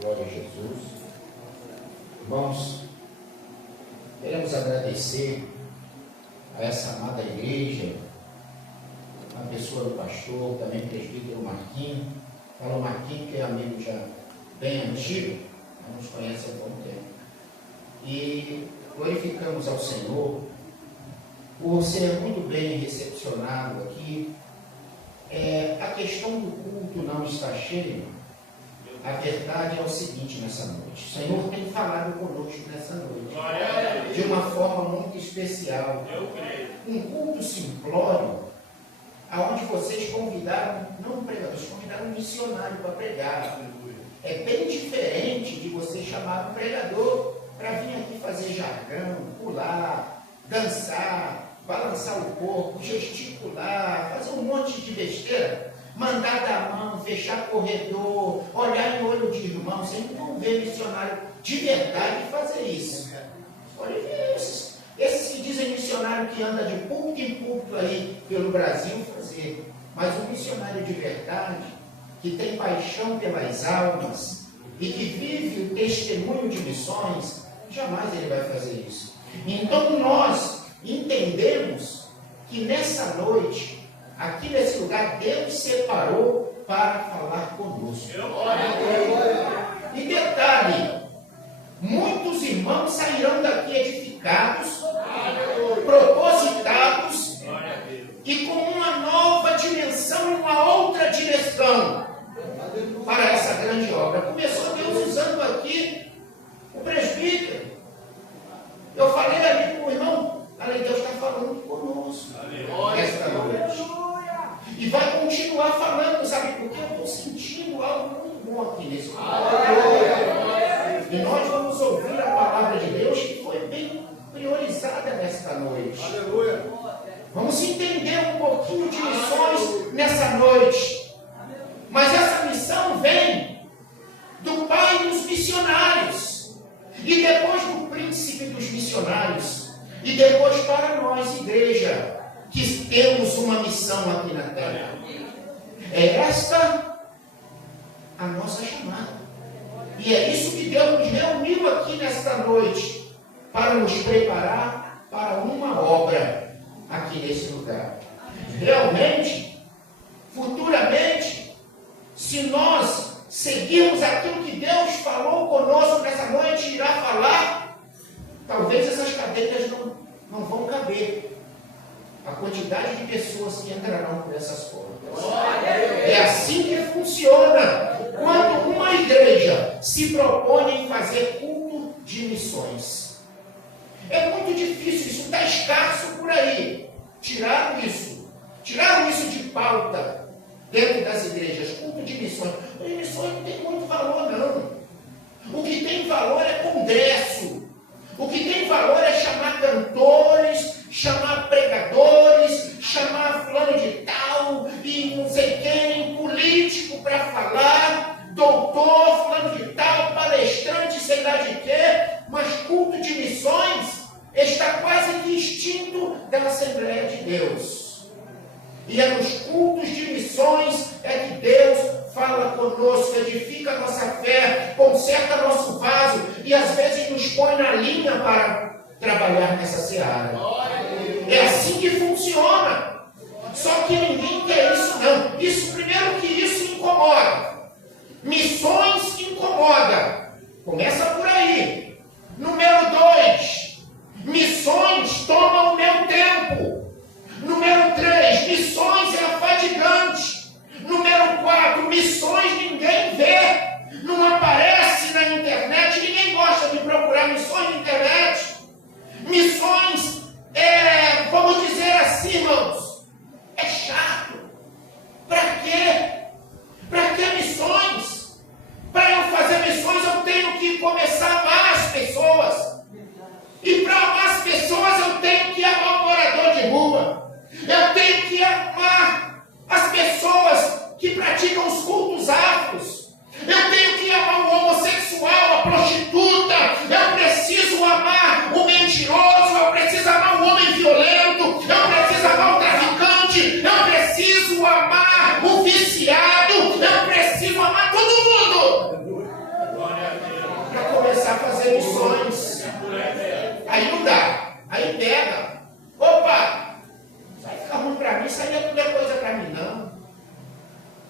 Glória a Jesus. Irmãos, queremos agradecer a essa amada igreja, a pessoa do pastor, também presbítero Marquinhos. Fala Marquinhos, que é amigo já bem antigo, nos conhece há bom tempo. E glorificamos ao Senhor por ser muito bem recepcionado aqui. A questão do culto não está cheio. A verdade é o seguinte nessa noite. O Senhor tem falado conosco nessa noite. De uma forma muito especial. Um culto simplório, aonde vocês convidaram, não um pregador, vocês convidaram um missionário para pregar. É bem diferente de você chamar um pregador para vir aqui fazer jargão, pular, dançar, balançar o corpo, gesticular, fazer um monte de besteira, mandar dar mão, fechar corredor, olhar em olho de irmão. Vocês não vão ver missionário de verdade fazer isso. Olha esses que dizem missionário que anda de púlpito em púlpito aí pelo Brasil fazer. Mas um missionário de verdade, que tem paixão pelas almas e que vive o testemunho de missões, jamais ele vai fazer isso. Então nós entendemos que nessa noite, aqui nesse lugar, Deus separou para falar conosco. E detalhe, muitos irmãos sairão daqui edificados, propositados e com uma nova dimensão, uma outra direção para essa grande obra. Começou Deus usando aqui o presbítero. Eu falei ali com o irmão, Deus está falando conosco esta noite. E vai continuar falando, sabe por quê? Eu estou sentindo algo muito bom aqui nesse lugar. E nós vamos ouvir a palavra de Deus que foi bem priorizada nesta noite. Aleluia. Vamos entender um pouquinho de missões nessa noite. Mas essa missão vem do pai dos missionários. E depois do príncipe dos missionários. E depois para nós, igreja, que temos uma missão aqui na terra. É esta a nossa chamada. E é isso que Deus nos reuniu aqui nesta noite, para nos preparar para uma obra aqui nesse lugar. Realmente, futuramente, se nós seguirmos aquilo que Deus falou conosco nessa noite e irá falar, talvez essas cadeiras não vão caber. A quantidade de pessoas que entrarão por essas portas. É assim que funciona quando uma igreja se propõe em fazer culto de missões. É muito difícil, isso está escasso por aí. Tiraram isso de pauta dentro das igrejas, culto de missões. As missões não tem muito valor, não. O que tem valor é congresso. O que tem valor é chamar cantores, chamar pregadores, chamar fulano de tal, e não sei quem, político para falar, doutor, fulano de tal, palestrante, sei lá de quê, mas culto de missões está quase que extinto da Assembleia de Deus. E é nos cultos de missões é que Deus fala conosco, edifica a nossa fé, conserta nosso vaso e às vezes nos põe na linha para trabalhar nessa seara. É assim que funciona. Só que ninguém quer isso não. Isso, primeiro que isso incomoda. Missões incomoda. Começa por aí. Número 2. Missões tomam o meu tempo. Número 3. Missões é afadigante. Número 4, missões ninguém vê, não aparece na internet, ninguém gosta de procurar missões na internet. Missões vamos dizer assim, irmãos, é chato. Para quê? Para que missões? fazer missões. Aí não dá. Aí pega. Opa! Isso aí fica ruim para mim. Isso aí não é coisa para mim, não.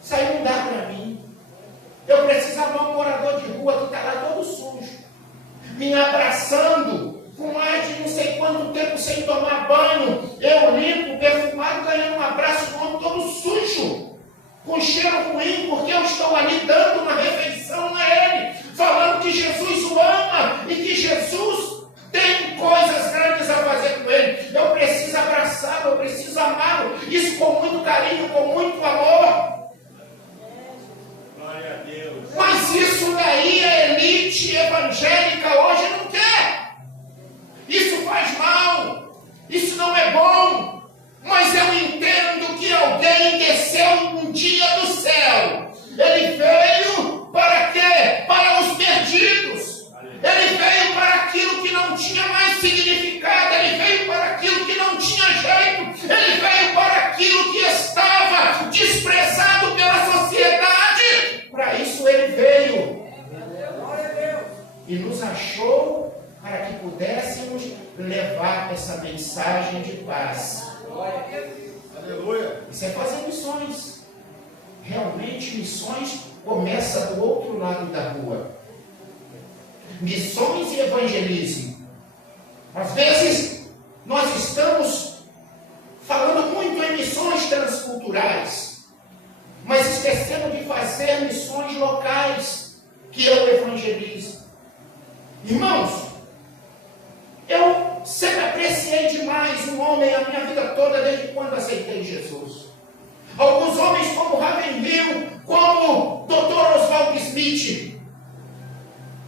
Isso aí não dá para mim. Eu preciso amar um morador de rua que está lá todo sujo, me abraçando, com mais de não sei quanto tempo sem tomar banho, eu limpo, perfumado, ganhando um abraço do homem todo sujo, com cheiro ruim, porque eu estou ali dando uma refeição a ele, falando que Jesus o ama e que Jesus tem coisas grandes a fazer com ele. Eu preciso abraçá-lo, eu preciso amá-lo, isso com muito carinho, com muito amor. Glória a Deus. Mas isso daí a elite evangélica hoje não quer. Isso faz mal. Isso não é bom. Mas eu entendo que alguém desceu um dia do céu. Ele veio para quê? Para os perdidos. Ele veio para aquilo que não tinha mais significado. Ele veio para aquilo que não tinha jeito. Ele veio para aquilo que estava desprezado pela sociedade. Para isso ele veio. E nos achou para que pudéssemos levar essa mensagem de paz. Aleluia. Isso é fazer missões. Realmente missões começa do outro lado da rua. Missões e evangelismo. Às vezes nós estamos falando muito em missões transculturais, mas esquecendo de fazer missões locais, que é o evangelismo. Irmãos, eu sempre apreciei demais um homem a minha vida toda, desde quando aceitei Jesus. Alguns homens como Ravenhill, como Dr. Oswald Smith,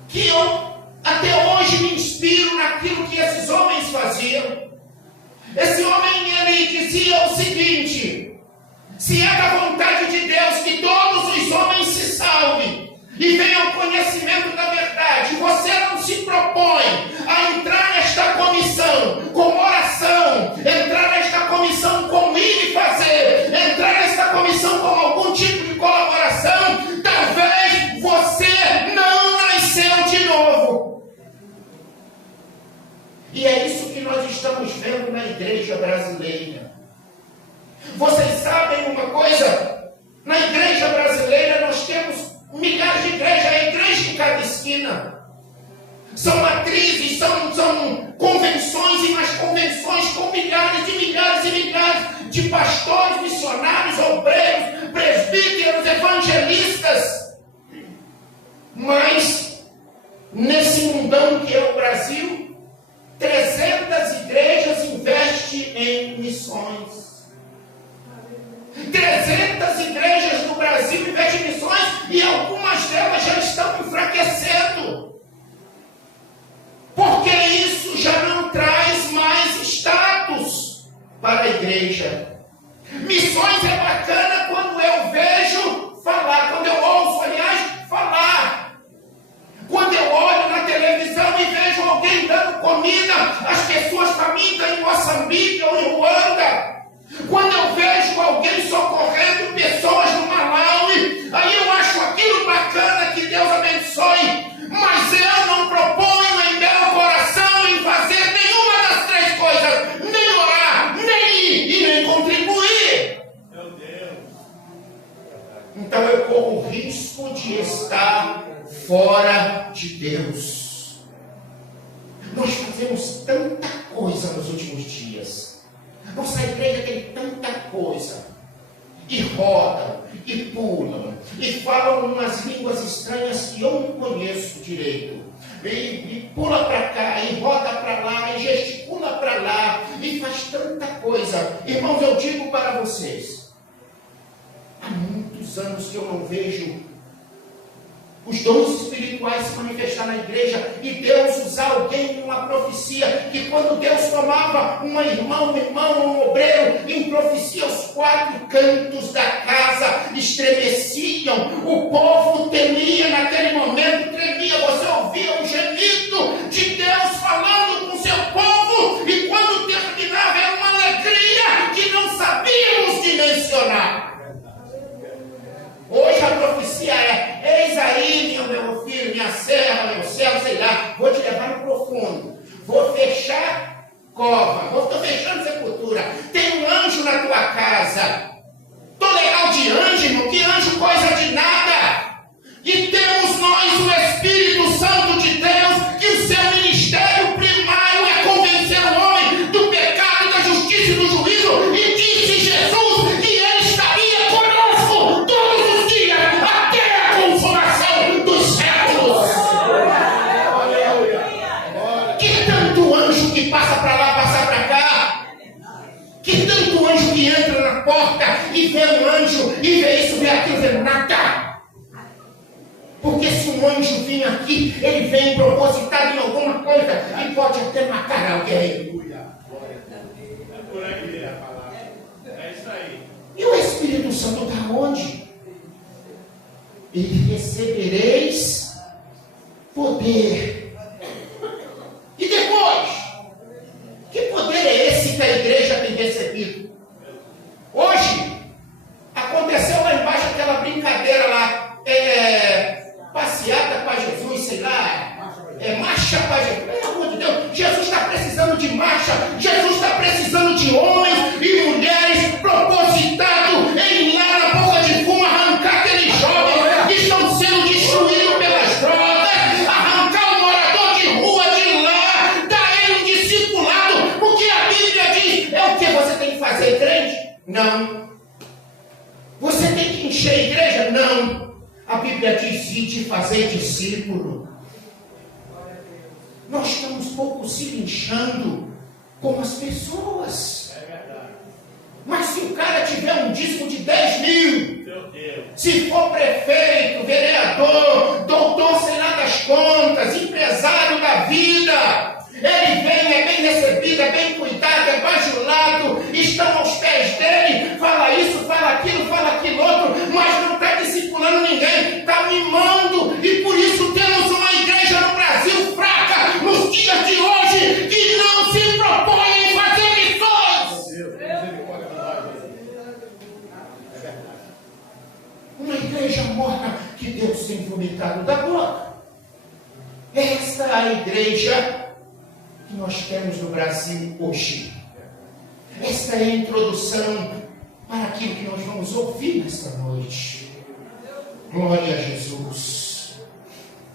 que eu até hoje me inspiro naquilo que esses homens faziam. Esse homem, ele dizia o seguinte: se é da vontade de Deus que todos os homens se salvem e venham ao conhecimento da verdade, você não se propõe a entrar nesta comissão com oração, entrar nesta comissão com ir e fazer, entrar nesta comissão com algum tipo de colaboração, talvez você não nasceu de novo. E é isso que nós estamos vendo na igreja brasileira. Vocês sabem uma coisa? Na igreja brasileira nós temos milhares de igrejas, é igreja em cada esquina. São matrizes, são convenções e mais convenções com milhares e milhares e milhares de pastores, missionários, obreiros, presbíteros, evangelistas. Mas, nesse mundão que é o Brasil, 300 igrejas investem em missões. 300 igrejas no Brasil investem em missões e algumas delas já estão enfraquecendo. Porque isso já não traz mais status para a igreja. Missões é bacana quando eu vejo falar, quando eu ouço, aliás, falar. Quando eu olho na televisão e vejo alguém dando comida às pessoas famintas em Moçambique ou em Ruanda. Quando eu vejo alguém socorrendo pessoas no Malawi, aí eu acho aquilo bacana, que Deus abençoe, mas eu não proponho em meu coração em fazer nenhuma das três coisas, nem orar, nem ir e nem contribuir. Meu Deus. Então eu corro o risco de estar fora de Deus. Nós fazemos tanta coisa nos últimos dias. Nossa igreja tem tanta coisa, e rodam, e pulam, e falam umas línguas estranhas que eu não conheço direito, e pula para cá, e roda para lá, e gesticula para lá, e faz tanta coisa. Irmãos, eu digo para vocês, há muitos anos que eu não vejo os dons espirituais se manifestar na igreja e Deus usar alguém em uma profecia, que quando Deus tomava um irmão, um obreiro em profecia, os quatro cantos da casa estremeciam, o povo temia naquele momento, tremia, você ouvia um gemido de Deus falando com seu povo, e quando terminava era uma alegria que não sabíamos dimensionar. Hoje a profecia é: eis aí, meu filho, minha serva, meu servo, sei lá, cova, estou fechando sepultura. Tem um anjo na tua casa. Estou legal de anjo, irmão, que anjo coisa de nada. E temos nós o Espírito Santo de Deus, que o seu ministério primário é convencer o homem do pecado, da justiça e do juízo. E disse Jesus que ele estaria conosco todos os dias, até a consumação dos séculos. Que tanto anjo que passa para lá, passa para cá. Que tanto anjo que entra na porta e vê um anjo, e vê isso, vê aquilo, vê nada. Porque se um anjo vir aqui, ele vem propositado em alguma coisa e pode até matar alguém. É por aí a palavra. É isso aí. E o Espírito Santo está onde? E recebereis poder. E depois? Que poder é esse que a igreja tem recebido? Hoje, aconteceu lá embaixo aquela brincadeira lá. Passeata para Jesus, sei lá, marcha para Jesus. Pelo amor de Deus, Jesus está precisando de marcha, Jesus está precisando de homens e mulheres propositados em ir lá na boca de fumo arrancar aqueles jovens que estão sendo destruídos pelas drogas, arrancar o morador de rua de lá, dar ele um discipulado, porque a Bíblia diz, é o que você tem que fazer, crente? Não. Você tem que encher a igreja? Não. A Bíblia diz, de fazer discípulo. Nós estamos pouco se linchando com as pessoas. É verdade. Mas se o cara tiver um dízimo de 10 mil, Meu Deus. se for prefeito, vereador, doutor sei lá das contas, empresário da vida, ele vem, é bem recebido, é bem cuidado, é bajulado, estão aos pés dele, fala isso, fala aquilo outro, mas não está discipulando ninguém, está mimando, e por isso temos uma igreja no Brasil fraca, nos dias de hoje, que não se propõe em fazer missões. Deus, misericórdia de nós. É verdade. Uma igreja morta que Deus tem vomitado da boca. Esta é a igreja que nós temos no Brasil hoje. Esta é a introdução para aquilo que nós vamos ouvir nesta noite. Glória a Jesus.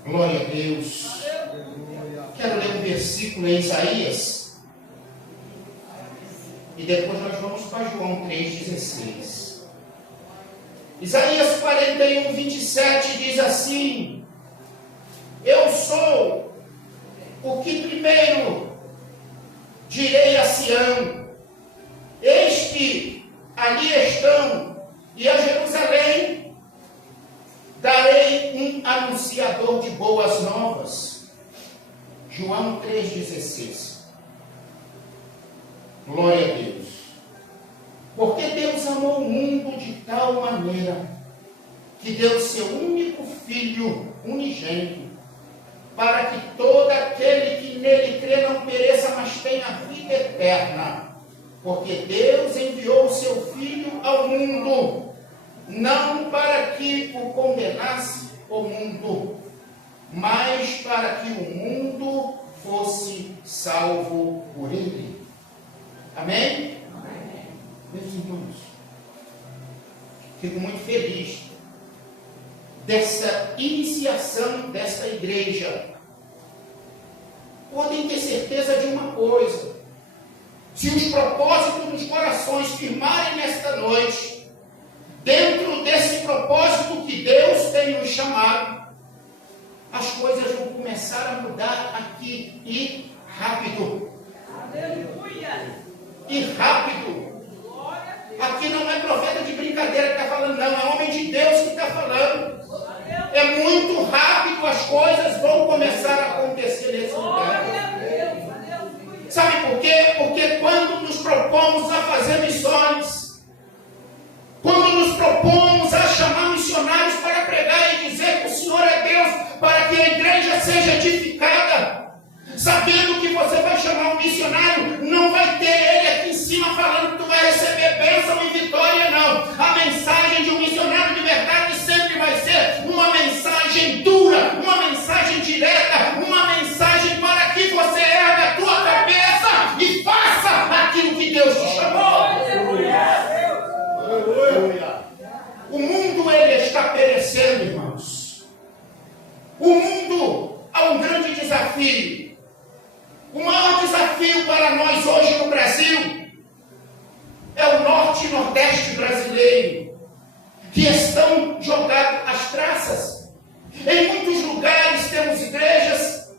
Glória a Deus. Quero ler um versículo em Isaías. E depois nós vamos para João 3,16. Isaías 41, 27 diz assim: eu sou o que primeiro direi a Sião, eis que ali estão, e a Jerusalém darei um anunciador de boas novas. João 3,16. Glória a Deus. Porque Deus amou o mundo de tal maneira que deu seu único Filho unigênito, para que todo aquele que nele crê não pereça, mas tenha vida eterna. Porque Deus enviou o seu Filho ao mundo, não para que o condenasse o mundo, mas para que o mundo fosse salvo por ele. Amém? Amém. Meus irmãos, fico muito feliz dessa iniciação desta igreja. Podem ter certeza de uma coisa: se os propósitos dos corações firmarem nesta noite, dentro desse propósito que Deus tem nos chamado, as coisas vão começar a mudar aqui e rápido. Aleluia! E rápido. Aqui não é profeta de brincadeira que está falando, não, é homem de Deus que está falando. É muito rápido, as coisas vão começar a acontecer nesse lugar. Sabe por quê? Porque quando nos propomos a fazer missões, quando nos propomos a chamar missionários para pregar e dizer que o Senhor é Deus, para que a igreja seja edificada, sabendo que você vai chamar um missionário, não vai ter ele aqui em cima falando que tu vai receber bênção e vitória, não. A mensagem de um missionário de verdade sempre vai ser uma mensagem dura, uma mensagem direta, uma mensagem para que você erga a tua cabeça e faça O mundo há um grande desafio. O maior desafio para nós hoje no Brasil é o norte e nordeste brasileiro, que estão jogados às traças. Em muitos lugares temos igrejas,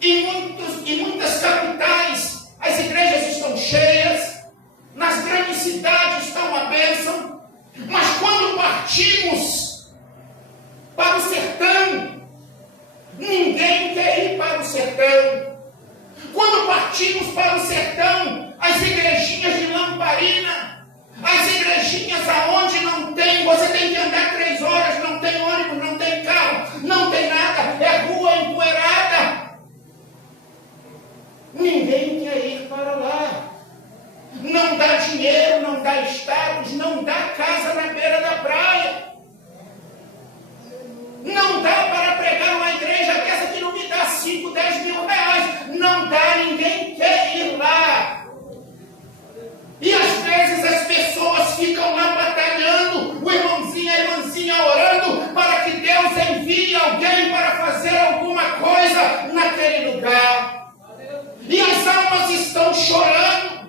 em muitas capitais as igrejas estão cheias, nas grandes cidades está uma bênção, mas quando partimos para o sertão, ninguém quer ir para o sertão. Quando partimos para o sertão, as igrejinhas de lamparina, as igrejinhas aonde não tem, você tem que andar 3 horas, não tem ônibus, não tem carro, não tem nada, é rua empoeirada. Ninguém quer ir para lá. Não dá dinheiro, não dá status, não dá casa na beira da praia. Não dá para pregar uma igreja dessa que não me dá 5, 10 mil reais. Não dá, ninguém quer ir lá. E às vezes as pessoas ficam lá batalhando, o irmãozinho, a irmãzinha orando para que Deus envie alguém para fazer alguma coisa naquele lugar. E as almas estão chorando.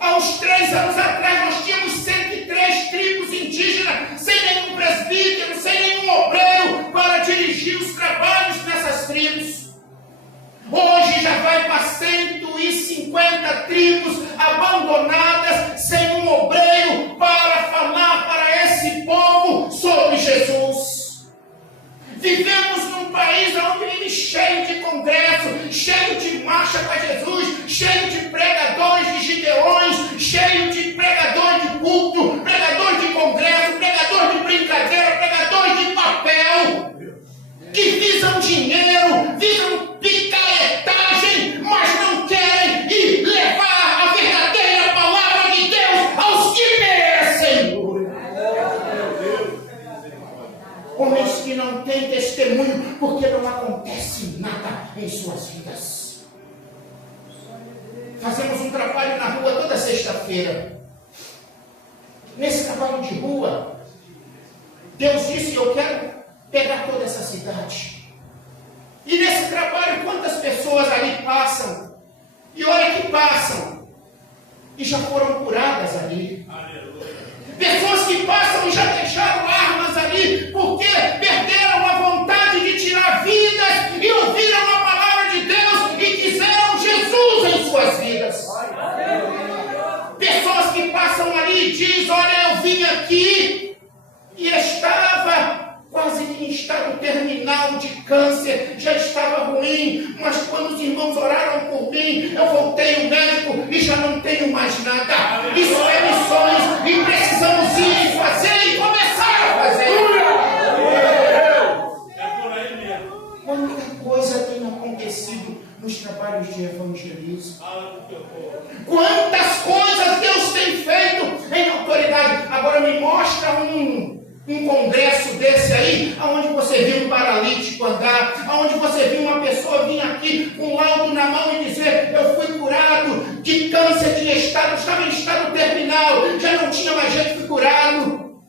Há uns 3 anos atrás nós tínhamos 103 tribos indígenas, sem nenhum presbítero, sem nenhum obreiro para dirigir os trabalhos nessas tribos. Hoje já vai para 150 tribos abandonadas, sem um obreiro para falar para esse povo sobre Jesus. Vivemos num país onde vive cheio de congresso, cheio de marcha para Jesus, cheio de pregadores de gideões, cheio de pregadores de culto, pregadores de congresso, pregadores de brincadeira, pregadores de papel, que visam dinheiro, visam picaretagem, mas não querem ir levar a verdadeira palavra de Deus aos que merecem. Homens que não têm testemunho, porque não acontece nada em suas vidas. Fazemos um trabalho na rua toda sexta-feira. Nesse trabalho de rua, Deus disse: eu quero pegar toda essa cidade. E nesse trabalho, quantas pessoas ali passam? E olha que passam, e já foram curadas ali. Pessoas que passam e já deixaram armas ali, porque perderam a vontade de tirar vidas e ouviram a palavra de Deus e quiseram Jesus em suas vidas. Pessoas que passam ali e dizem: olha, eu vim aqui e estava quase que em estado terminal de câncer, já estava ruim, mas quando os irmãos oraram por mim, eu voltei ao médico e já não tenho mais nada. Isso é missões e precisamos ir e fazer e começar a fazer. Quanta coisa tem acontecido nos trabalhos de evangelismo. Quantas coisas Deus tem feito em autoridade. Agora me mostra um congresso desse aí, onde você viu um paralítico andar, onde você viu uma pessoa vir aqui com um laudo na mão e dizer: eu fui curado de câncer de estado, estava em estado terminal, já não tinha mais jeito, fui curado.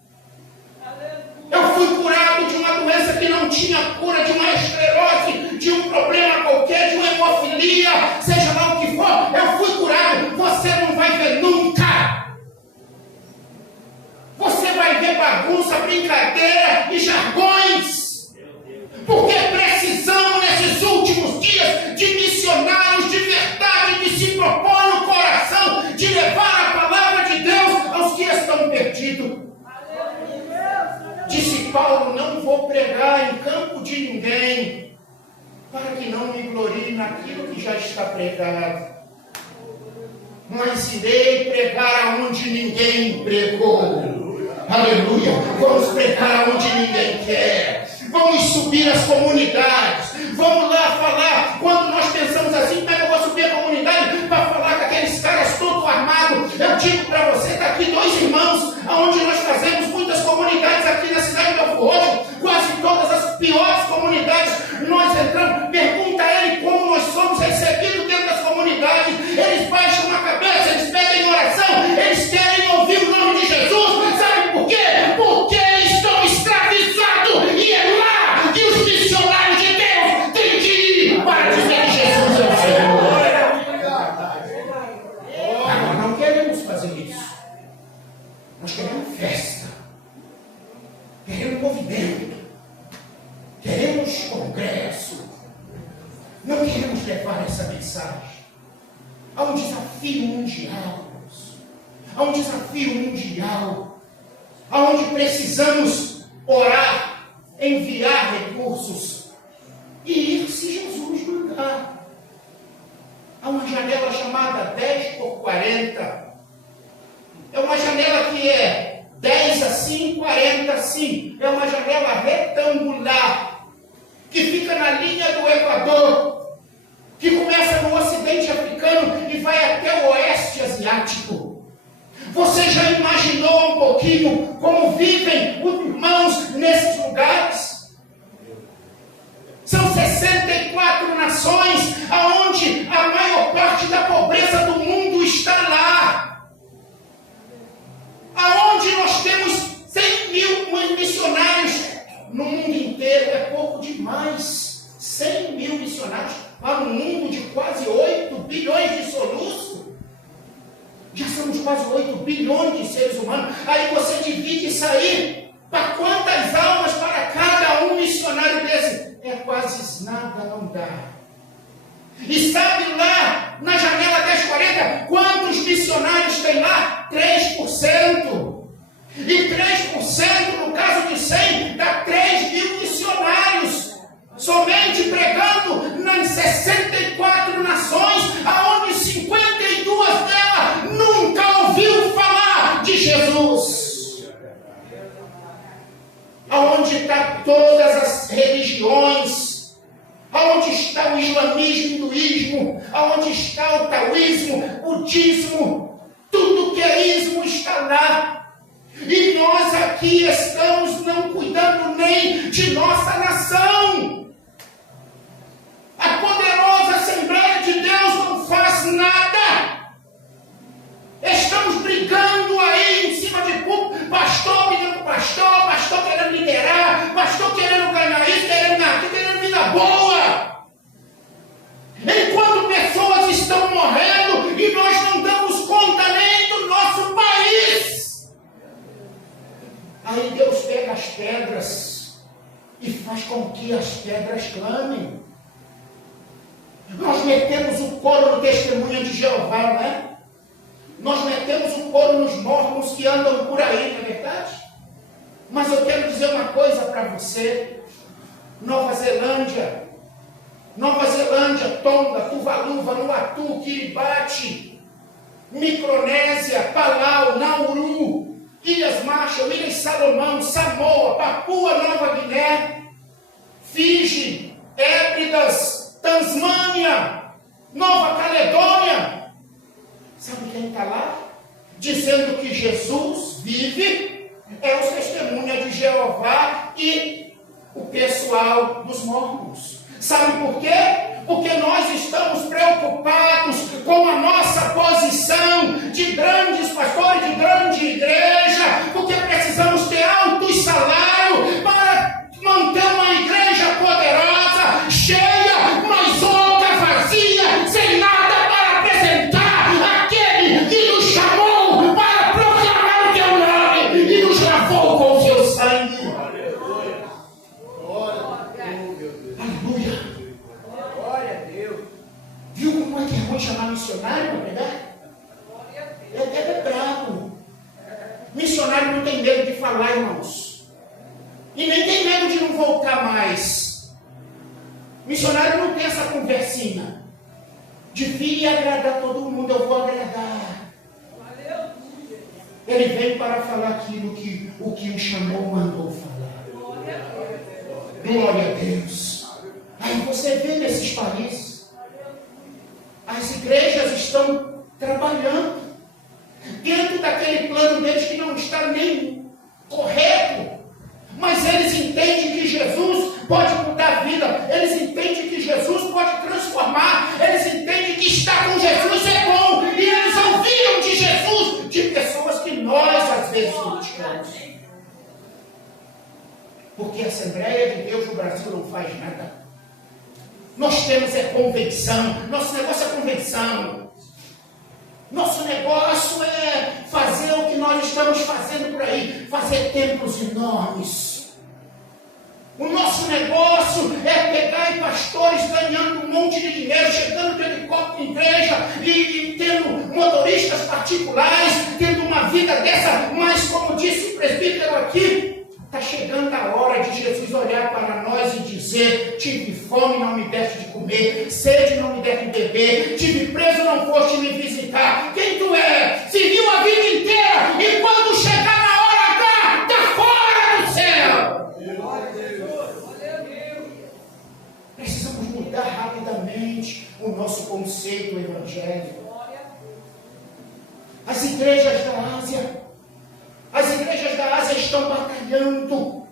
Eu fui curado de uma doença que não tinha cura, de uma esclerose, de um problema qualquer, de uma hemofilia, seja lá o que for, eu fui curado. Você não vai ver nunca. Você vai ver bagunça, brincadeira e jargões. Porque precisamos nesses últimos dias de missionários de verdade, que se propõem no coração de levar a palavra de Deus aos que estão perdidos. Disse Paulo: não vou pregar em campo de ninguém, para que não me glorie naquilo que já está pregado. Mas irei pregar aonde ninguém pregou. Aleluia! Vamos pregar aonde ninguém quer. Vamos subir as comunidades. Vamos lá falar. Quando nós pensamos assim: como é que eu vou subir a comunidade para falar com aqueles caras todos armados? Eu digo para você, está aqui 2 irmãos, onde nós fazemos muitas comunidades aqui na cidade de Belfor Roxo, quase todas as piores comunidades. Nós entramos, pergunta a ele como nós somos recebidos dentro das comunidades. Eles baixam a cabeça, eles pedem oração, eles querem ouvir o nome de Jesus. Sabe por quê? Porque eles estão escravizados e levar essa mensagem. Há um desafio mundial. Há um desafio mundial. Onde precisamos orar, enviar recursos e ir se Jesus mandar. Há uma janela chamada 10x40. É uma janela que é 10 assim, 40 assim. É uma janela retangular que fica na linha do Equador, que começa no Ocidente africano e vai até o Oeste asiático. Você já imaginou um pouquinho como vivem os irmãos nesses lugares? São 64 nações, aonde a maior parte da pobreza do mundo está lá. Aonde nós temos 100 mil missionários no mundo inteiro, é pouco demais. 100 mil missionários para um mundo de quase 8 bilhões de soluços. Já somos quase 8 bilhões de seres humanos. Aí você divide isso aí para quantas almas para cada um missionário desse? É quase nada, não dá. E sabe lá, na janela 1040, quantos missionários tem lá? 3%. E 3%, no caso de 100, dá 3 mil missionários. Somente pregando nas 64 nações, aonde 52 delas nunca ouviu falar de Jesus. Aonde está todas as religiões, aonde está o islamismo, hinduísmo, aonde está o taoísmo, budismo, tudo que é ismo está lá. E nós aqui estamos não cuidando nem de nossa nação. A poderosa Assembleia de Deus não faz nada. Estamos brigando aí em cima de público, pastor pedindo pastor querendo liderar, pastor querendo ganhar isso, querendo ganhar aquilo, querendo vida boa. Enquanto pessoas estão morrendo e nós não damos conta nem do nosso país. Aí Deus pega as pedras e faz com que as pedras clamem. Nós metemos o couro no testemunho de Jeová, não é? Nós metemos o couro nos mormons que andam por aí, não é verdade? Mas eu quero dizer uma coisa para você. Nova Zelândia, Tonga, Tuvalu, Vanuatu, Kiribati, Micronésia, Palau, Nauru, Ilhas Marshall, Ilhas Salomão, Samoa, Papua Nova Guiné, Fiji, Hébridas, Tasmânia, Nova Caledônia. Sabe quem está lá? Dizendo que Jesus vive, é os testemunhas de Jeová e o pessoal dos mormons. Sabe por quê? Porque nós estamos preocupados com a nossa posição de grandes pastores, de grande igreja, porque precisamos ter altos salários para manter uma igreja poderosa, cheia, mas outra vazia, sem nada para apresentar aquele que nos chamou para proclamar o teu nome e nos lavou com o seu sangue. Aleluia. Glória a Deus. Viu como é que é ruim chamar missionário para pregar? É bravo. Missionário não tem medo de falar, irmãos. E nem tem medo de não voltar mais. Missionário não tem essa conversinha de vir e agradar todo mundo. Eu vou agradar. Ele vem para falar aquilo que o que o chamou mandou falar. Glória a Deus. Aí você vê nesses países, as igrejas estão trabalhando dentro daquele plano deles que não está nem correto, mas eles entendem que Jesus pode mudar a vida, eles entendem que Jesus pode transformar, eles entendem que estar com Jesus é bom, e eles ouviram de Jesus, de pessoas que nós às vezes criticamos. Porque a Assembleia de Deus no Brasil não faz nada. Nós temos convenção, nosso negócio é convenção. Nosso negócio é fazer o que nós estamos fazendo por aí, fazer templos enormes. O nosso negócio negócio é pegar e pastores ganhando um monte de dinheiro, chegando de helicóptero em igreja e tendo motoristas particulares, tendo uma vida dessa, mas como disse o presbítero aqui, está chegando a hora de Jesus olhar para nós e dizer: tive fome, não me deste de comer, sede, não me deste de beber, tive preso, não foste me visitar. Quem tu é? Serviu a vida inteira e quando chegar na hora está fora do céu. Precisamos mudar rapidamente o nosso conceito evangélico. As igrejas da Ásia estão batalhando.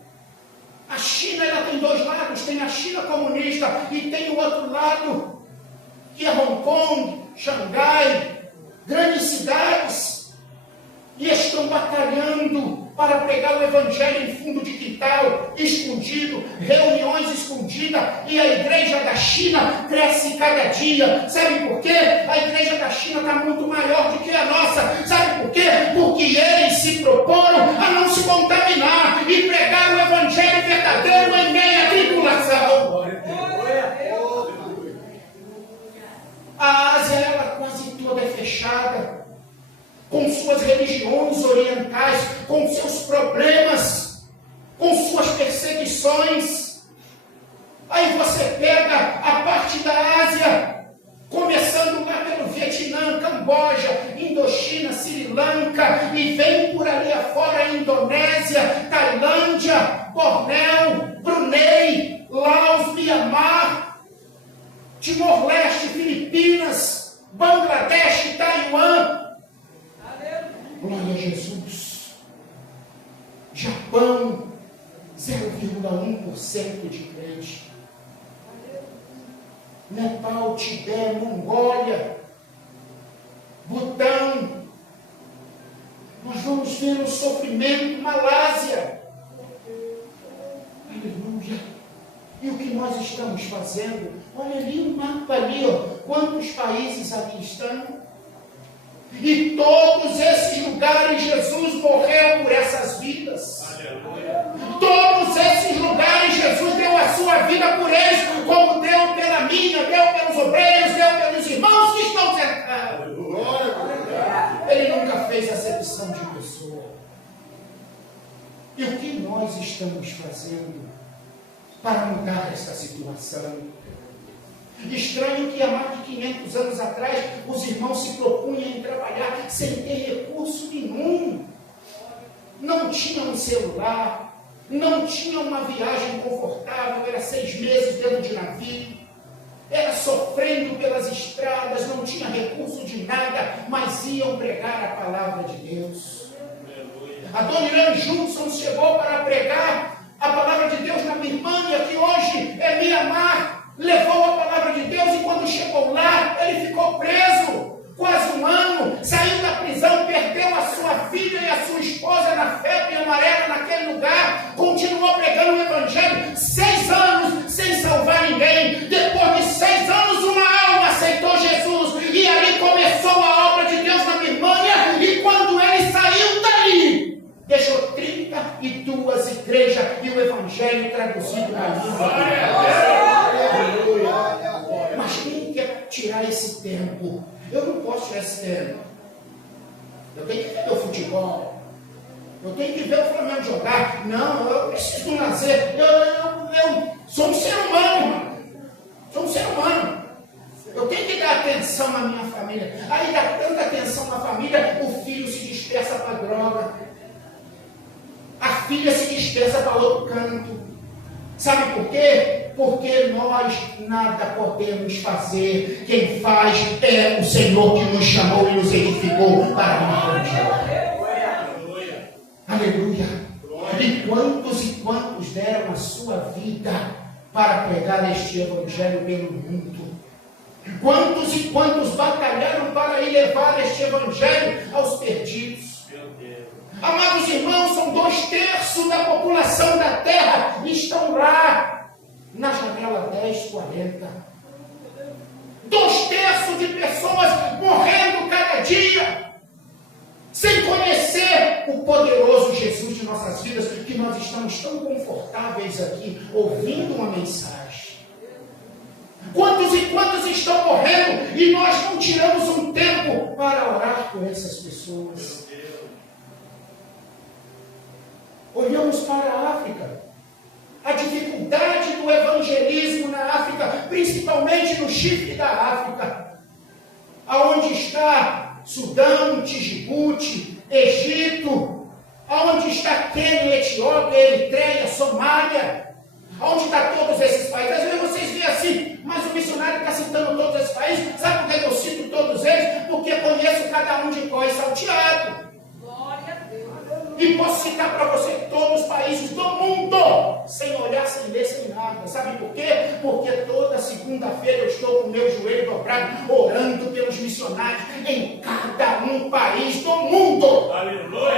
A China, ela tem dois lados, tem a China comunista e tem o outro lado, que é Hong Kong, Xangai, grandes cidades, e estão batalhando para pregar o evangelho em fundo de quintal, escondido, reuniões escondidas, e a igreja da China cresce cada dia. Sabe por quê? A igreja da China está muito maior do que a nossa. Sabe por quê? Porque eles se proporam a não se contaminar e pregar o evangelho verdadeiro em meio à tribulação. A Ásia, ela quase toda é fechada, com suas religiões orientais, com seus problemas, com suas perseguições. Aí você pega a parte da Ásia, começando lá pelo Vietnã, Camboja, Indochina, Sri Lanka, e vem por ali afora, Indonésia, Tailândia, Bornéu, Brunei, Laos, Mianmar, Timor-Leste, Filipinas, Bangladesh, Taiwan. Glória a Jesus. Japão, 0,1% de crente. Nepal, Tibete, Mongólia, Butão. Nós vamos ver o sofrimento, Malásia. Aleluia. E o que nós estamos fazendo? Olha ali o mapa ali, ó. Quantos países ali estão? E todos esses lugares Jesus morreu por essas vidas. Aleluia. Todos esses lugares Jesus deu a sua vida por eles, como deu pela minha, deu pelos obreiros, deu pelos irmãos que estão sentados. Ele nunca fez acepção de pessoa. E o que nós estamos fazendo para mudar essa situação? Estranho que há mais de 500 anos atrás os irmãos se propunham em trabalhar sem ter recurso nenhum. Não tinham um celular, não tinham uma viagem confortável, era 6 meses dentro de navio, era sofrendo pelas estradas, não tinha recurso de nada, mas iam pregar a palavra de Deus. A dona Irã Judson chegou para pregar a palavra de Deus na Birmânia, que hoje é Mianmar. Levou a palavra de Deus e quando chegou lá, ele ficou preso quase 1 ano, saiu da prisão, perdeu a sua filha e a sua esposa na febre amarela naquele lugar, continuou pregando o evangelho 6 anos sem salvar ninguém. Depois de 6 anos, uma alma aceitou Jesus e ali começou a obra de Deus na Birmânia. E quando ele saiu dali, deixou 32 igrejas e o evangelho traduzido na língua. Mas quem quer tirar esse tempo? Eu não posso tirar esse tempo. Eu tenho que ver meu futebol. Eu tenho que ver o Flamengo jogar. Não, eu preciso do lazer. Eu sou um ser humano, irmão. Sou um ser humano. Eu tenho que dar atenção à minha família. Aí dá tanta atenção na família, o filho se dispersa para a droga. A filha se dispersa para outro canto. Sabe por quê? Porque nós nada podemos fazer. Quem faz é o Senhor que nos chamou e nos edificou para uma evangelho. Aleluia. E quantos deram a sua vida para pregar este evangelho pelo mundo? Quantos e quantos batalharam para ir levar este evangelho aos perdidos? Amados irmãos, são 2/3 da população da terra estão lá na janela 1040. 2/3 de pessoas morrendo cada dia. sem conhecer o poderoso Jesus de nossas vidas, que nós estamos tão confortáveis aqui, ouvindo uma mensagem. Quantos e quantos estão morrendo e nós não tiramos um tempo para orar por essas pessoas? Olhamos para a África, a dificuldade do evangelismo na África, principalmente no chifre da África, aonde está Sudão, Djibouti, Egito, aonde está Quênia, Etiópia, Eritreia, Somália, aonde está todos esses países. Às vezes vocês veem assim, mas o missionário está citando todos esses países. Sabe por que eu cito todos eles? Porque conheço cada um de cor e salteado. E posso citar para você todos os países do mundo, sem olhar, sem ler, sem nada. Sabe por quê? Porque toda segunda-feira eu estou com o meu joelho dobrado, orando pelos missionários em cada um país do mundo. Aleluia!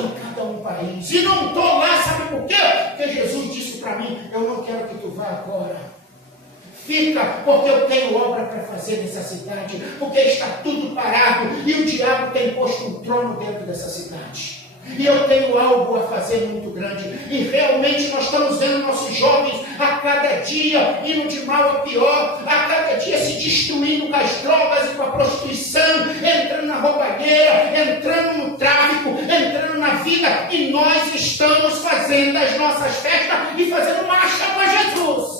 Em cada um país. E não estou lá, sabe por quê? Porque Jesus disse para mim, eu não quero que tu vá agora. Fica, porque eu tenho obra para fazer nessa cidade, porque está tudo parado e o diabo tem posto um trono dentro dessa cidade. E eu tenho algo a fazer muito grande. E realmente nós estamos vendo nossos jovens a cada dia indo de mal a pior, a cada dia se destruindo com as drogas e com a prostituição, entrando na roubalheira, entrando no tráfico, entrando na vida. E nós estamos fazendo as nossas festas e fazendo marcha para Jesus.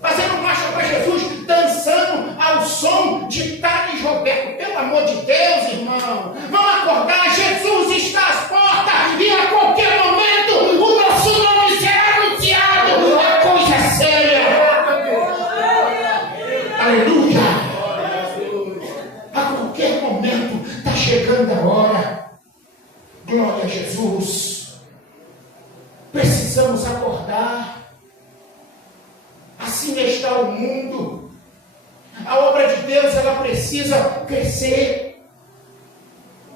Fazendo marcha para Jesus, dançando ao som de Thales Roberto. Pelo amor de Deus, irmão, vamos acordar, Jesus está às portas e a qualquer momento o nosso nome será anunciado. A coisa é séria. Aleluia. A qualquer momento está chegando a hora. Glória a Jesus. Precisamos acordar. Assim está o mundo. A obra de Deus, ela precisa crescer.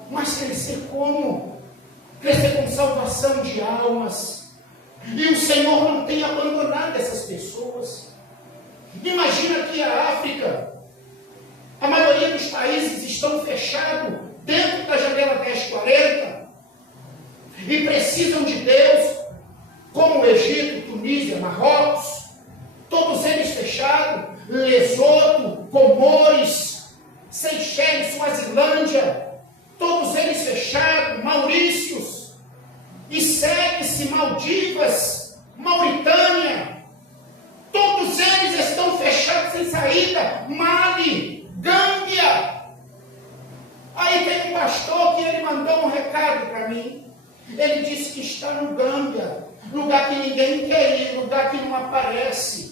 Mas crescer como? Crescer com salvação de almas. E o Senhor não tem abandonado essas pessoas. Imagina que a África, a maioria dos países estão fechados dentro da janela 1040 e precisam de Deus, como o Egito, Tunísia, Marrocos. Todos eles fechados, Lesoto, Comores, Seychelles, Suazilândia, todos eles fechados, Maurícios, e segue-se Maldivas, Mauritânia, todos eles estão fechados sem saída, Mali, Gâmbia. Aí tem um pastor que ele mandou um recado para mim, ele disse que está no Gâmbia, lugar que ninguém quer ir, lugar que não aparece.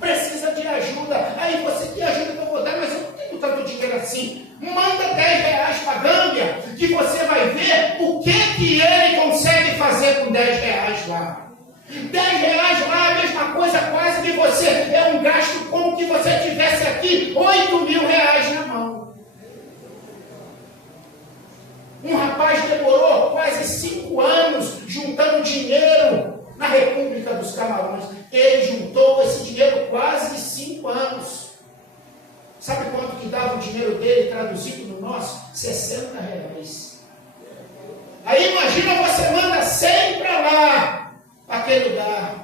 Precisa de ajuda. Aí você, que ajuda que eu vou dar, mas eu não tenho tanto dinheiro assim. Manda 10 reais para a Gâmbia, que você vai ver o que ele consegue fazer com 10 reais lá. 10 reais lá é a mesma coisa quase que você, é um gasto como que você tivesse aqui 8.000 reais na mão. Um rapaz demorou quase 5 anos juntando dinheiro na República dos Camarões. Ele juntou esse dinheiro quase 5 anos. Sabe quanto que dava o dinheiro dele traduzido no nosso? 60 reais. Aí imagina, você manda 100 para lá, para aquele lugar.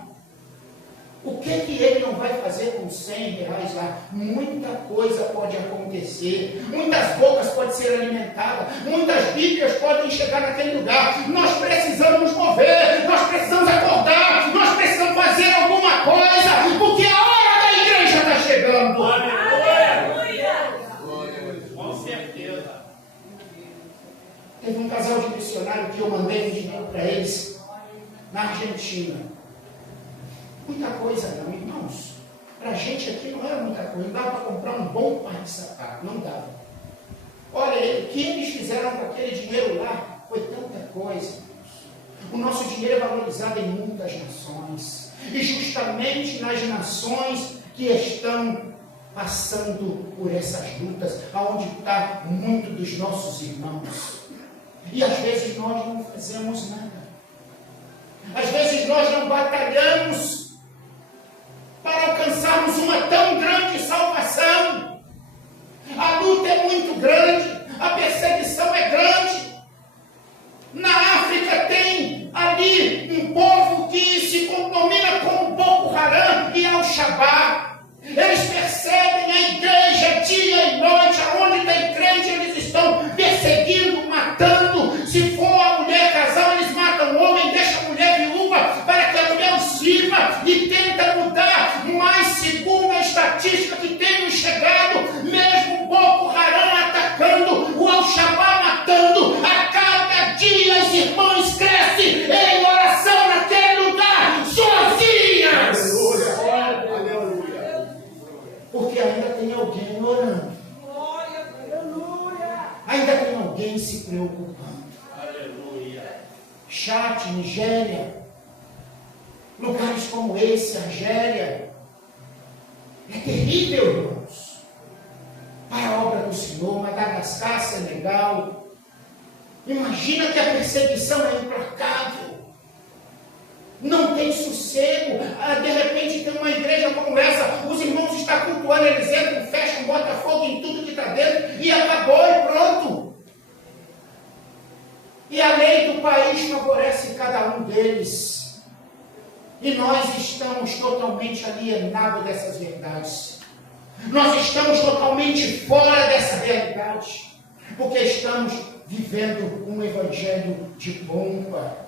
O que ele não vai fazer com 100 reais lá? Muita coisa pode acontecer, muitas bocas podem ser alimentadas, muitas bíblias podem chegar naquele lugar. Nós precisamos mover, nós precisamos acordar, nós precisamos fazer alguma coisa, porque a hora da igreja está chegando. Aleluia! Com certeza. Teve um casal de missionários que eu mandei um dinheiro para eles na Argentina. Muita coisa não, irmãos. Para a gente aqui não era muita coisa. Não dava para comprar um bom par de sapato. Não dava. Olha, o que eles fizeram com aquele dinheiro lá foi tanta coisa. O nosso dinheiro é valorizado em muitas nações. E justamente nas nações que estão passando por essas lutas, aonde está muito dos nossos irmãos. E às vezes nós não fazemos nada. Às vezes nós não batalhamos para alcançarmos uma tão grande salvação. A luta é muito grande, a perseguição é grande. Na África tem ali um povo que se condomina como Boko Haram e Al-Shabaab. Eles perseguem a igreja dia e noite, aonde tem crente eles estão perseguindo, matando. Se for a mulher casal, eles matam o homem, deixam a mulher viúva para que a mulher os sirva e tenta mudar. Mas segundo a estatística que tem chegado, mesmo o Boko Haram atacando, o Al-Shabaab matando, a cada dia as irmãs crescem em oração naquele lugar, sozinhas. Porque ainda tem alguém orando. Ainda tem alguém se preocupando. Chad, Nigéria, lugares como esse, Argélia, é terrível, irmãos. Para a obra do Senhor, Madagascar, Senegal. Imagina que a perseguição é implacável. Não tem sossego. De repente tem uma igreja como essa, os irmãos estão cultuando, eles entram, fecham, botam fogo em tudo que está dentro e acabou e pronto. E a lei do país favorece cada um deles. E nós estamos totalmente alienados dessas verdades. Nós estamos totalmente fora dessa realidade. Porque estamos vivendo um evangelho de pompa.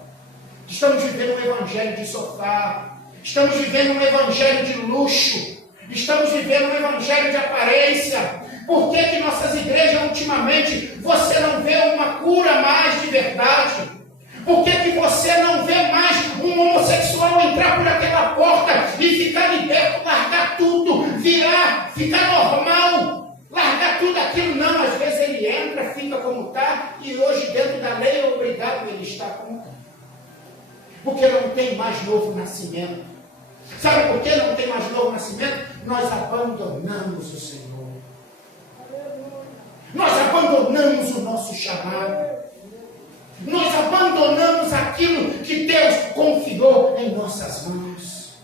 Estamos vivendo um evangelho de sofá. Estamos vivendo um evangelho de luxo. Estamos vivendo um evangelho de aparência. Por que nossas igrejas, ultimamente, você não vê uma cura mais de verdade? Por que você não vê mais um homossexual entrar por aquela porta e ficar liberto, largar tudo, virar, ficar normal, largar tudo aquilo? Não, às vezes ele entra, fica como está, e hoje dentro da lei é obrigado ele estar como está. Porque não tem mais novo nascimento. Sabe por que não tem mais novo nascimento? Nós abandonamos o Senhor. Nós abandonamos o nosso chamado. Nós abandonamos aquilo que Deus confiou em nossas mãos.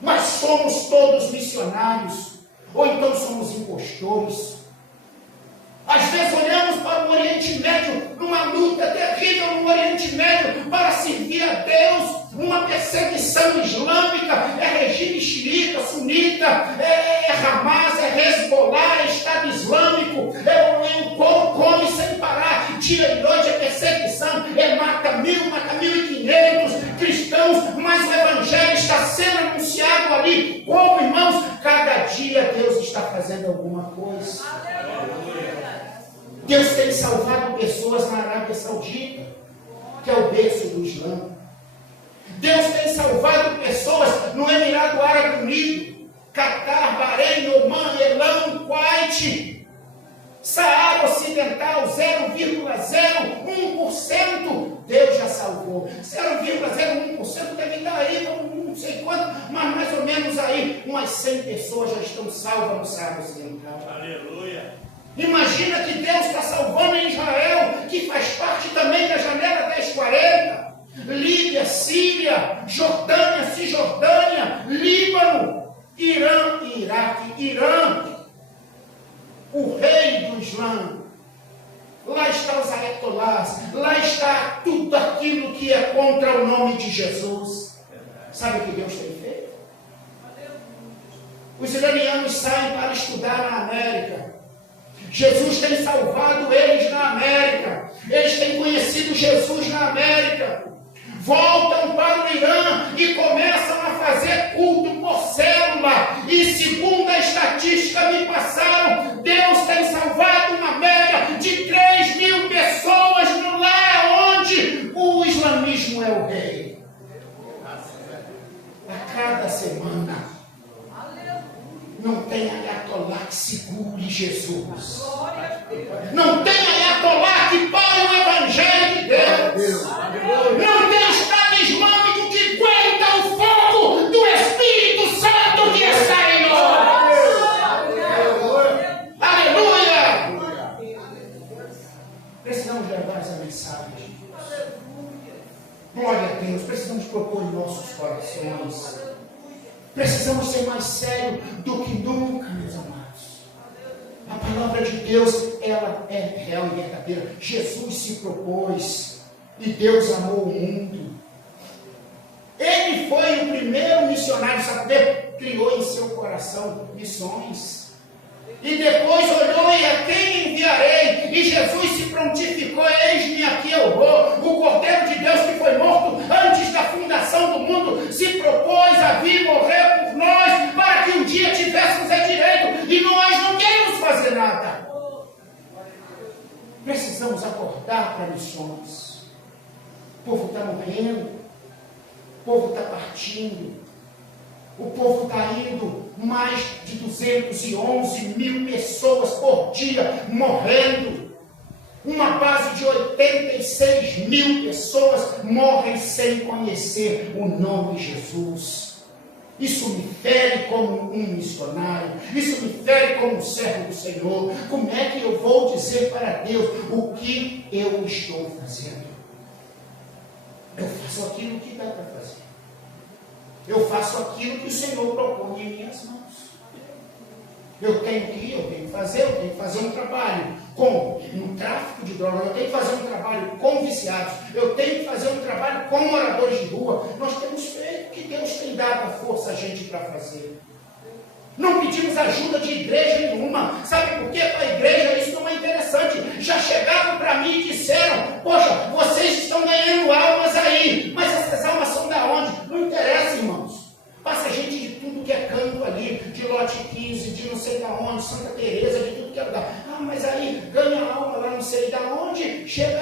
Mas somos todos missionários, ou então somos impostores. Às vezes olhamos para o Oriente Médio, numa luta terrível no Oriente Médio, para servir a Deus, uma perseguição islâmica, é regime xiita, sunita, é Hamas, é Hezbollah, é Estado Islâmico, o povo come sem parar, dia e noite é perseguição, mata 1.000, mata 1.500 cristãos, mas o Evangelho está sendo anunciado ali, como irmãos, cada dia Deus está fazendo alguma coisa. Deus tem salvado pessoas na Arábia Saudita, que é o berço do Islã. Deus tem salvado pessoas no Emirado Árabe Unido, Catar, Bahrein, Oman, Elam, Kuwait, Saara Ocidental, 0,01%. Deus já salvou. 0,01% deve estar aí, não sei quanto, mas mais ou menos aí, umas 100 pessoas já estão salvas no Saara Ocidental. Aleluia! Imagina que Deus está salvando em Israel, que faz parte também da janela 1040. Líbia, Síria, Jordânia, Cisjordânia, Líbano, Irã e Iraque. Irã, o rei do Islã. Lá está os ayatolás, lá está tudo aquilo que é contra o nome de Jesus. Sabe o que Deus tem feito? Os iranianos saem para estudar na América. Jesus tem salvado eles na América. Eles têm conhecido Jesus na América. Voltam para o Irã e começam a fazer culto por célula. E segundo a estatística me passaram, Deus tem salvado uma média de 3.000 pessoas no lar onde o islamismo é o rei. A cada semana. Não tem ayatolá que segure Jesus. Não tem ayatolá que pare o Evangelho de Deus. Não tem Estado Islâmico que aguenta o fogo do Espírito Santo que está em nós. Aleluia! Precisamos levar essa mensagem. Glória a Deus. Precisamos propor em nossos corações. Precisamos ser mais sérios do que nunca, meus amados. A palavra palavra de Deus, ela é real e verdadeira. Jesus se propôs e Deus amou o mundo. Ele foi o primeiro missionário, sabe? Criou em seu coração missões. E depois olhou e a quem enviarei? E Jesus se prontificou, eis-me aqui eu vou. O Cordeiro de Deus que foi morto antes da fundação do mundo, se propôs a vir morrer por nós, para que um dia tivéssemos direito, e nós não queremos fazer nada. Precisamos acordar para missões. O povo está morrendo, o povo está partindo. O povo está indo, mais de 211 mil pessoas por dia morrendo. Uma base de 86 mil pessoas morrem sem conhecer o nome de Jesus. Isso me fere como um missionário, isso me fere como servo do Senhor. Como é que eu vou dizer para Deus o que eu estou fazendo? Eu faço aquilo que dá para fazer. Eu faço aquilo que o Senhor propõe em minhas mãos. Eu tenho que fazer um trabalho no tráfico de drogas, eu tenho que fazer um trabalho com viciados, eu tenho que fazer um trabalho com moradores de rua. Nós temos feito o que Deus tem dado a força a gente para fazer. Não pedimos ajuda de igreja nenhuma. Sabe por quê? Para a igreja isso não é interessante. Já chegaram para mim e disseram: poxa, vocês estão ganhando almas aí, mas essas almas são da onde? Não interessa, irmãos. Passa gente de tudo que é canto ali, de lote 15, de não sei da onde, Santa Teresa, de tudo que é lugar. Ah, mas aí ganha alma lá não sei da onde, chega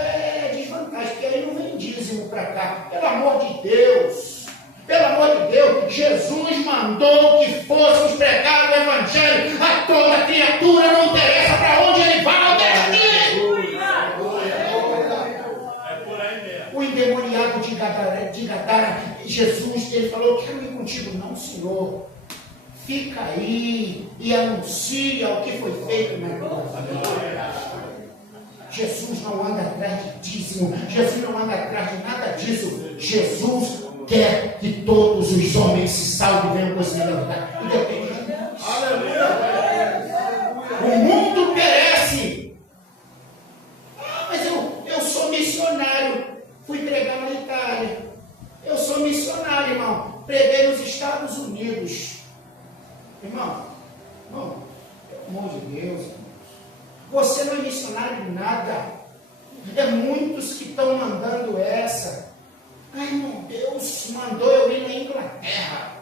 desvantagem, porque aí não vem dízimo para cá. Pelo amor de Deus. Pelo amor de Deus, Jesus mandou que fôssemos pregar o Evangelho a toda criatura, não interessa para onde ele vai, deixa ele. É por aí mesmo. O endemoniado de Gadara, Jesus, ele falou: quero ir contigo. Não, Senhor, fica aí e anuncia o que foi feito na tua vida. Jesus não anda atrás de dízimo, Jesus não anda atrás de nada disso. Jesus quer que todos os homens se salvem e venham conhecer a verdade. E depende de nós. Aleluia! O mundo perece. Ah, mas eu sou missionário. Fui pregar na Itália. Eu sou missionário, irmão. Preguei nos Estados Unidos. Irmão, pelo amor de Deus, irmão. Você não é missionário de nada. É muitos que estão mandando essa. Ai, irmão, Deus mandou eu ir na Inglaterra.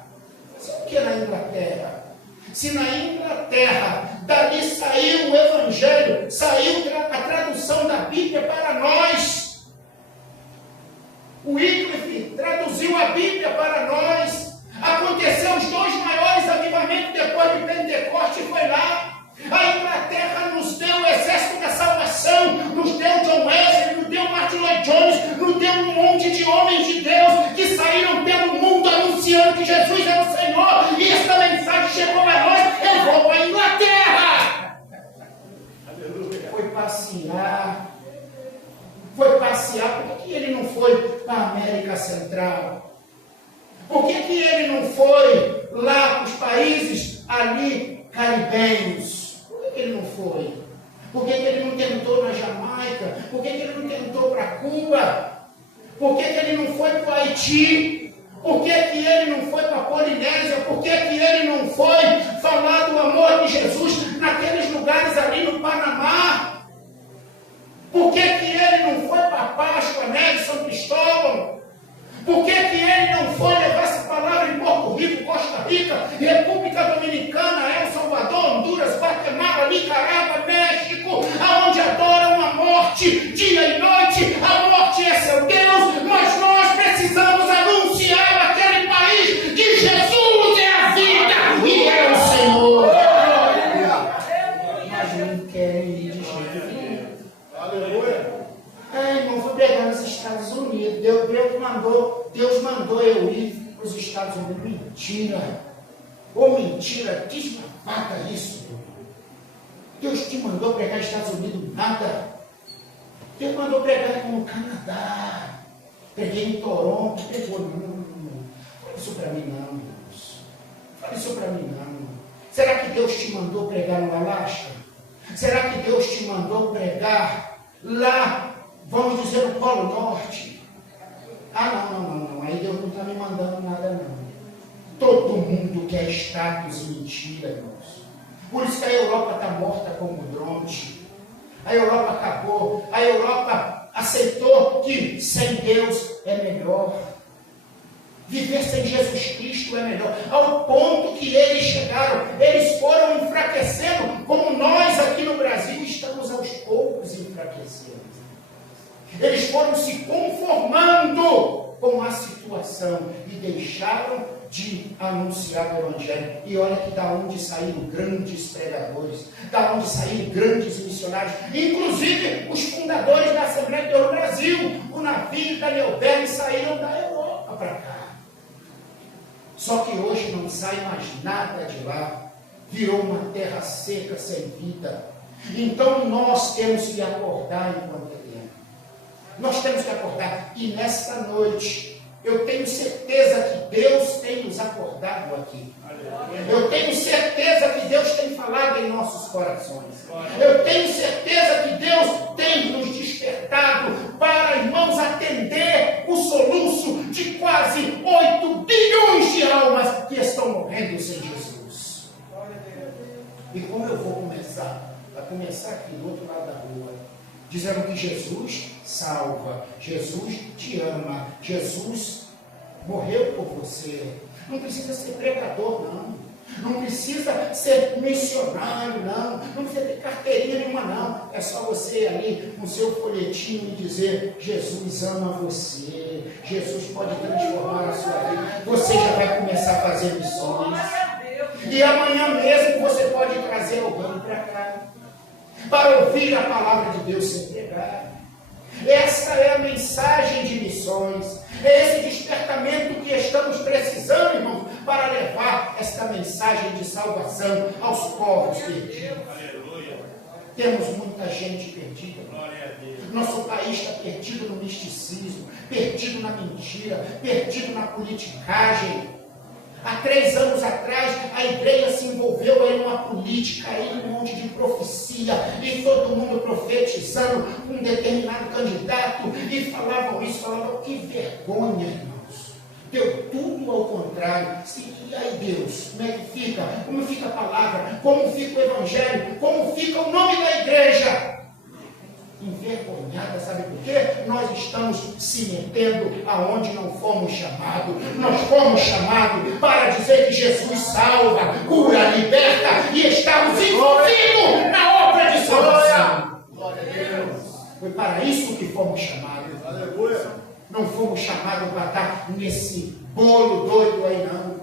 Sabe o que é na Inglaterra? Se na Inglaterra, dali saiu o Evangelho, saiu a tradução da Bíblia para nós. O Wycliffe traduziu a Bíblia para nós. Aconteceu os 2 maiores avivamentos depois de Pentecoste, foi lá. A Inglaterra nos deu o exército da salvação, nos deu John Wesley, nos deu Martin Lloyd Jones, nos deu um monte de homens de Deus que saíram pelo mundo anunciando que Jesus é o Senhor, e essa mensagem chegou a nós. Eu vou para a Inglaterra. Foi passear. Por que ele não foi para a América Central? Por que ele não foi lá para os países ali caribenhos? Por que ele não foi? Por que ele não tentou na Jamaica? Por que ele não tentou para Cuba? Por que ele não foi para o Haiti? Por que ele não foi para a Polinésia? Por que ele não foi falar do amor de Jesus naqueles lugares ali no Panamá? Por que ele não foi para Páscoa, né, de São Cristóvão? Por que ele não foi levar essa palavra em Porto Rico, Costa Rica, República Dominicana, El Salvador, Honduras, Guatemala, Nicarágua, México, aonde adoram a morte dia e noite? A morte é seu Deus, mas nós precisamos anunciar naquele país que Jesus é a vida e é o Senhor. Mas não querem ir de jeito nenhum. Aleluia. Irmão, fui pregar nos Estados Unidos. Deus mandou eu ir para os Estados Unidos. Mentira. Mentira. Desmata isso. Deus te mandou pregar nos Estados Unidos? Nada. Deus mandou pregar no Canadá. Preguei em Toronto. Pregou. Não. Fala isso para mim não, irmãos. Fala isso para mim não. Será que Deus te mandou pregar no Alasca? Será que Deus te mandou pregar lá, vamos dizer, no Polo Norte? Ah, não. Aí Deus não está me mandando nada, não. Todo mundo quer status e mentira, irmãos. Por isso que a Europa está morta como dronte. A Europa acabou. A Europa aceitou que sem Deus é melhor. Viver sem Jesus Cristo é melhor. Ao ponto que eles chegaram, eles foram enfraquecendo, como nós aqui no Brasil estamos aos poucos enfraquecendo. Eles foram se conformando com a situação e deixaram de anunciar o Evangelho. E olha que da onde saíram grandes pregadores, da onde saíram grandes missionários, inclusive os fundadores da Assembleia de Deus no Brasil, o Navio e Daniel Berg, saíram da Europa para cá. Só que hoje não sai mais nada de lá, virou uma terra seca, sem vida. Então nós temos que acordar enquanto é tempo. Nós temos que acordar, e nesta noite, eu tenho certeza que Deus tem nos acordado aqui. Eu tenho certeza que Deus tem falado em nossos corações. Eu tenho certeza que Deus tem nos despertado para, irmãos, atender o soluço de quase 8 bilhões de almas que estão morrendo sem Jesus. E como eu vou começar? Vai começar aqui do outro lado da rua, dizendo que Jesus salva, Jesus te ama, Jesus morreu por você. Não precisa ser pregador, não. Não precisa ser missionário, não. Não precisa ter carteirinha nenhuma, não. É só você ali com o seu folhetinho e dizer: Jesus ama você. Jesus pode transformar a sua vida. Você já vai começar a fazer missões. E amanhã mesmo você pode trazer alguém para cá, para ouvir a palavra de Deus ser pregada. Essa é a mensagem de missões. É esse despertamento que estamos precisando, irmãos, para levar esta mensagem de salvação aos povos perdidos. Aleluia. Temos muita gente perdida. Glória a Deus. Nosso país está perdido no misticismo, perdido na mentira, perdido na politicagem. Há 3 anos atrás, a igreja se envolveu aí numa política, aí um monte de profecia, e todo mundo profetizando um determinado candidato, e falavam isso, falavam: que vergonha, irmãos. Deu tudo ao contrário. E aí Deus, como é que fica? Como fica a palavra? Como fica o evangelho? Como fica o nome da igreja? Envergonhada, sabe por quê? Nós estamos se metendo aonde não fomos chamados. Nós fomos chamados para dizer que Jesus salva, cura, liberta, e estamos envolvidos na obra de salvação. Glória a Deus. Foi para isso que fomos chamados. Aleluia. Não fomos chamados para estar nesse bolo doido aí, não.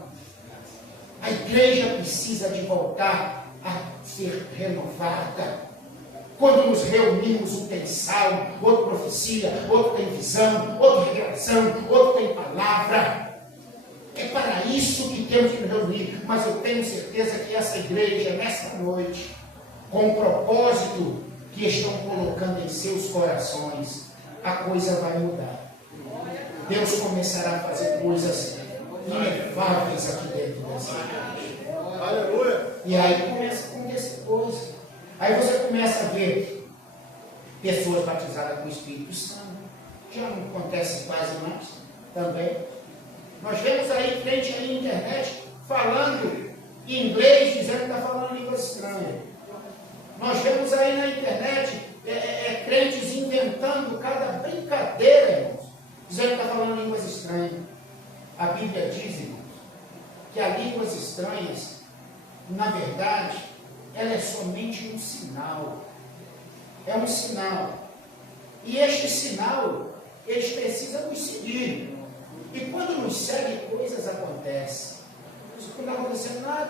A igreja precisa de voltar a ser renovada. Quando nos reunimos, um tem salmo, outro profecia, outro tem visão, outro revelação, outro tem palavra. É para isso que temos que nos reunir. Mas eu tenho certeza que essa igreja, nessa noite, com o propósito que estão colocando em seus corações, a coisa vai mudar. Deus começará a fazer coisas inefáveis aqui dentro dessa igreja. Aleluia. E aí começa a acontecer coisas. Aí você começa a ver pessoas batizadas com o Espírito Santo. Já não acontece quase mais também. Nós vemos aí crente aí na internet falando inglês, dizendo que está falando línguas estranhas. Nós vemos aí na internet crentes inventando cada brincadeira, irmãos, dizendo que está falando línguas estranhas. A Bíblia diz, irmãos, que as línguas estranhas, na verdade, ela é somente um sinal. É um sinal. E este sinal, eles precisam nos seguir. E quando nos seguem, coisas acontecem. Não está acontecendo nada.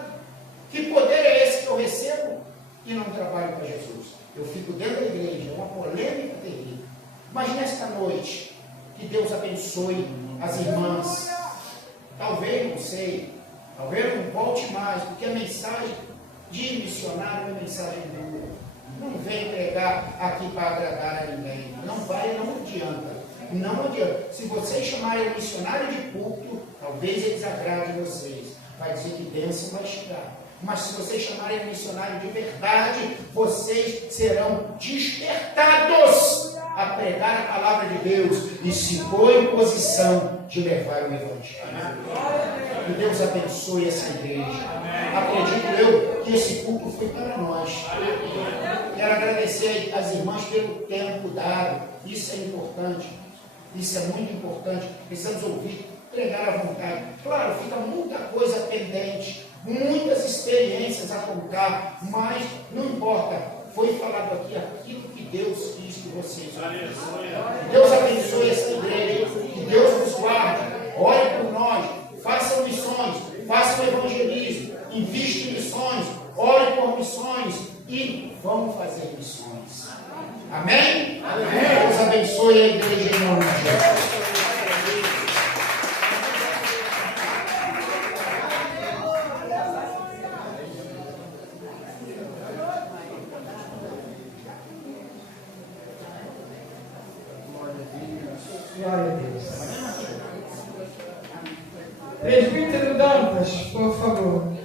Que poder é esse que eu recebo e não trabalho para Jesus? Eu fico dentro da igreja, é uma polêmica terrível. Mas nesta noite, que Deus abençoe as irmãs. Talvez, não sei, talvez não volte mais, porque a mensagem de missionário é uma mensagem boa. Não vem pregar aqui para agradar a ninguém. Não vai, não adianta. Não adianta. Se vocês chamarem missionário de púlpito, talvez eles agradem vocês. Vai dizer que bênção vai chegar. Mas se vocês chamarem um missionário de verdade, vocês serão despertados a pregar a palavra de Deus e se pôr em posição de levar o Evangelho. Que Deus abençoe essa igreja. Acredito eu que esse culto foi para nós. Quero agradecer às irmãs pelo tempo dado. Isso é importante. Isso é muito importante. Precisamos ouvir, pregar à vontade. Claro, fica muita coisa pendente, muitas experiências a contar, mas não importa. Foi falado aqui aquilo que Deus quis que vocês ouviram. Deus abençoe essa igreja. Que Deus nos guarde. Ore por nós. Façam missões. Façam evangelismo. Invista em missões. Ore por missões. E vamos fazer missões. Amém? Amém. Deus abençoe a igreja em nome de Jesus. Glória a Deus. Presbítero Dantas, por favor.